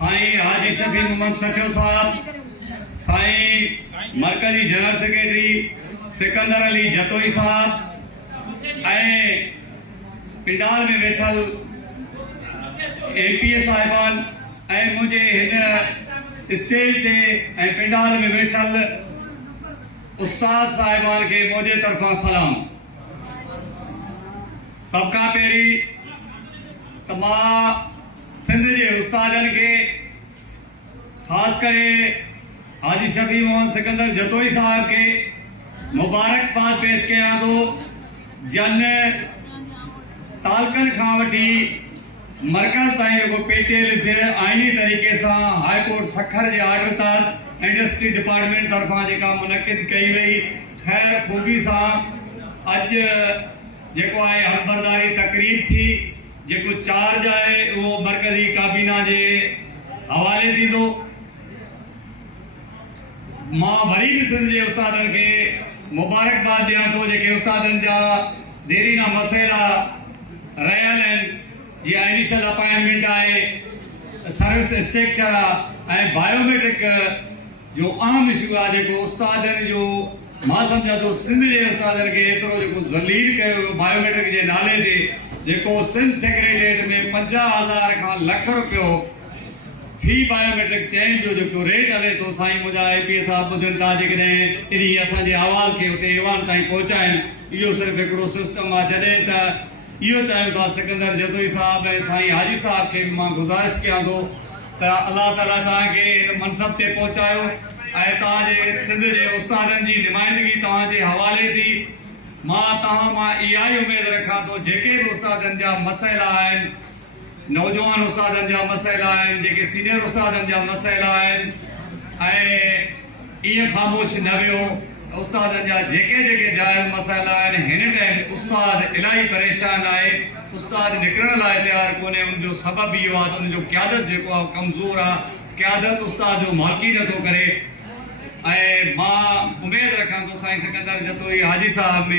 साईं हाजी शफी मोहम्मद सचो साहब, साईं मरकजी जनरल सेक्रेटरी सिकंदर अली जतोई साहब ऐं पिंडाल में वेठल एमपीए साहिबान ऐं मुझे हिन स्टेज ते ऐं पिंडाल में वेठल उस्ताद साहिबान के मुझे तरफा सलाम। सबका पहिरीं त मां सिंध जे उस्तादन के ख़ास करे हाजी शफी मोहम्मद सिकंदर जतोई साहब के मुबारकबाद पेश कयां थो, जन तालकन खां वठी मरकज़ ताईं जेको पेटियल थे आइनी तरीक़े सां हाई कोर्ट सखर जे आर्डर तहत इंडस्ट्री डिपार्टमेंट तरफां जेका मुनक़िद कई वई ख़ैर ख़ूबी सां अॼु जेको आहे हरबरदारी तकरीब थी, जेको चार्ज आहे उहो मरकज़ी काबीना जे हवाले थींदो। मां वरी बि सिंध जे उस्तादनि खे मुबारकबाद ॾियां थो, जेके उस्तादनि जा देरीना मसइला रहियल आहिनि, जीअं इनिशियल अपॉइंटमेंट आहे, सर्विस स्ट्रक्चर आहे ऐं बायोमेट्रिक जो अहम इशू आहे, जेको उस्तादनि जो मां सम्झां थो सिंध जे उस्तादनि खे एतिरो जेको ज़लील कयो बायोमेट्रिक जे नाले ते, जेको सिंध सेक्रेटेरिएट में 50,000 खां लख रुपयो फी बायोमेट्रिक चेंज जो जेको रेट हले थो, साईं मुंहिंजा आईपीएस साहब ॿुधनि था, जेकॾहिं इन असांजे आवाज़ खे हुते ईवान ताईं पहुचाइनि, इहो सिर्फ़ु हिकिड़ो सिस्टम आहे। जॾहिं त इहो चाहियूं था सिकंदर जतोई साहब ऐं साईं हाजी साहब खे बि मां गुज़ारिश कयां थो त अल्लाह ताला तव्हांखे हिन मनसब ते पहुचायो ऐं तव्हांजे सिंध जे उस्तादनि जी नुमाइंदगी तव्हांजे हवाले थी। मां तव्हां मां इहा ई उमेदु रखां थो, जेके बि उस्तादनि जा मसइला आहिनि, नौजवान उस्तादनि जा मसइला आहिनि, जेके सीनियर उस्तादनि जा मसइला आहिनि, ऐं ईअं ख़ामोश न वियो, उस्तादनि जा जेके जेके जाइज़ मसइला आहिनि, हिन टाइम उस्ताद इलाही परेशान आहे, उस्ताद निकिरण लाइ तयारु कोन्हे। उनजो सबबु इहो आहे त उनजो क़यादत जेको आहे कमज़ोर आहे, क़यादत उस्ताद जो मालिकी नथो करे। ऐं मां उमेदु रखां थो साईं सिकंदर जतोई हाजी साहब में